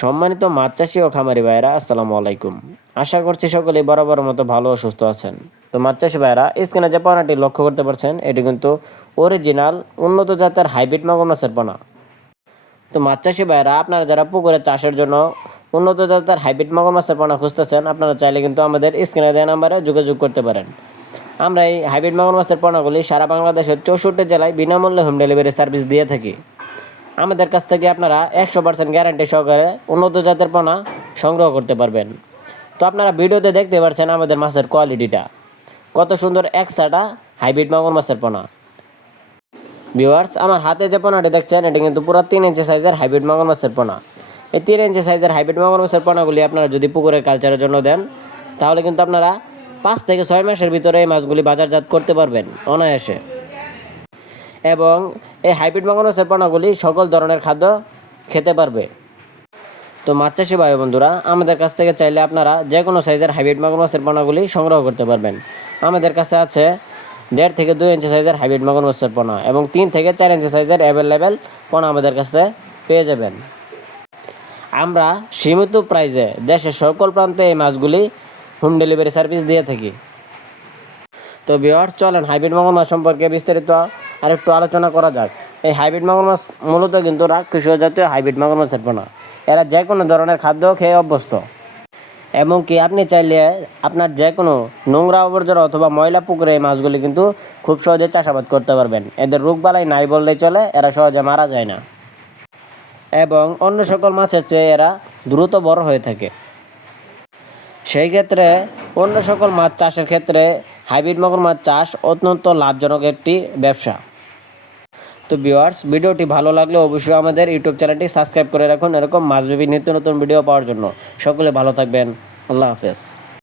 সম্মানিত মাছ চাষি ও খামারি ভাইরা, আসসালামু আলাইকুম। আশা করছি সকলেই বরাবর মতো ভালো ও সুস্থ আছেন। তো মাছ চাষি ভাইরা, স্ক্রিনে যে পোনাটি লক্ষ্য করতে পারছেন, এটি কিন্তু অরিজিনাল উন্নত জাতের হাইব্রিড মাগুর মাছের পোনা। তো মাছ চাষি ভাইরা, আপনারা যারা পুকুরে চাষের জন্য উন্নত জাতের হাইব্রিড মাগুর মাছের পোনা খুঁজতেছেন, আপনারা চাইলে কিন্তু আমাদের স্ক্রিনে দেওয়া নাম্বারে যোগাযোগ করতে পারেন। আমরা এই হাইব্রিড মাগুর মাছের পোনাগুলি সারা বাংলাদেশের 64 জেলায় বিনামূল্যে হোম ডেলিভারি সার্ভিস দিয়ে থাকি। আমাদের কাছ থেকে আপনারা 100% গ্যারান্টি সহকারে উন্নত জাতের পোনা সংগ্রহ করতে পারবেন। তো আপনারা ভিডিওতে দেখতে পাচ্ছেন আমাদের মাছের কোয়ালিটিটা কত সুন্দর, একসাটা হাইব্রিড মাগুর মাছের পোনা। ভিউয়ার্স, আমার হাতে যে পোনাটি দেখছেন, এটা কিন্তু পুরো 3 ইঞ্চি সাইজের হাইব্রিড মাগুর মাছের পোনা। এই 3 ইঞ্চি সাইজের হাইব্রিড মাগুর মাছের পোনাগুলি আপনারা যদি পুকুরের কালচারের জন্য দেন, তাহলে কিন্তু আপনারা 5 থেকে 6 মাসের ভিতরে এই মাছগুলি বাজারজাত করতে পারবেন অনায়াসে। এবং এই হাইব্রিড মাগুর মাছের পোনাগুলি সকল ধরনের খাদ্য খেতে পারবে। তো মাছ চাষি ভাই বন্ধুরা, আমাদের কাছ থেকে চাইলে আপনারা যে কোনো সাইজের হাইব্রিড মাগুর মাছের পোনাগুলি সংগ্রহ করতে পারবেন। আমাদের কাছে আছে 1.5 থেকে 2 ইঞ্চি সাইজের হাইব্রিড মাগুর মাছের পোনা এবং 3 থেকে 4 ইঞ্চি সাইজের অ্যাভেলেবেল পোনা আমাদের কাছে পেয়ে যাবেন। আমরা সীমিত প্রাইসে দেশের সকল প্রান্তে এই মাছগুলি হোম ডেলিভারি সার্ভিস দিয়ে থাকি। তো ভিউয়ার্স, চলেন হাইব্রিড মাগুর মাছ সম্পর্কে বিস্তারিত আর একটু আলোচনা করা যাক। এই হাইব্রিড মাগুর মাছ মূলত কিন্তু রাক্ষসীয় জাতীয় হাইব্রিড মাগুর মাছের পোনা। এরা যে কোনো ধরনের খাদ্য খেয়ে অভ্যস্ত। এমনকি আপনি চাইলে আপনার যে কোনো নোংরা আবর্জনা অথবা ময়লা পুকুরে এই মাছগুলি কিন্তু খুব সহজে চাষাবাদ করতে পারবেন। এদের রোগবালাই নাই বললেই চলে, এরা সহজে মারা যায় না এবং অন্য সকল মাছের চেয়ে এরা দ্রুত বড় হয়ে থাকে। সেই ক্ষেত্রে অন্য সকল মাছ চাষের ক্ষেত্রে হাইব্রিড মাগুর মাছ চাষ অত্যন্ত লাভজনক একটি ব্যবসা। তো ভিউয়ার্স, ভিডিওটি ভালো লাগলে অবশ্যই আমাদের ইউটিউব চ্যানেলটি সাবস্ক্রাইব করে রাখুন এরকম মাছবিবি নিত্য নতুন ভিডিও পাওয়ার জন্য। সকলে ভালো থাকবেন। আল্লাহ হাফেজ।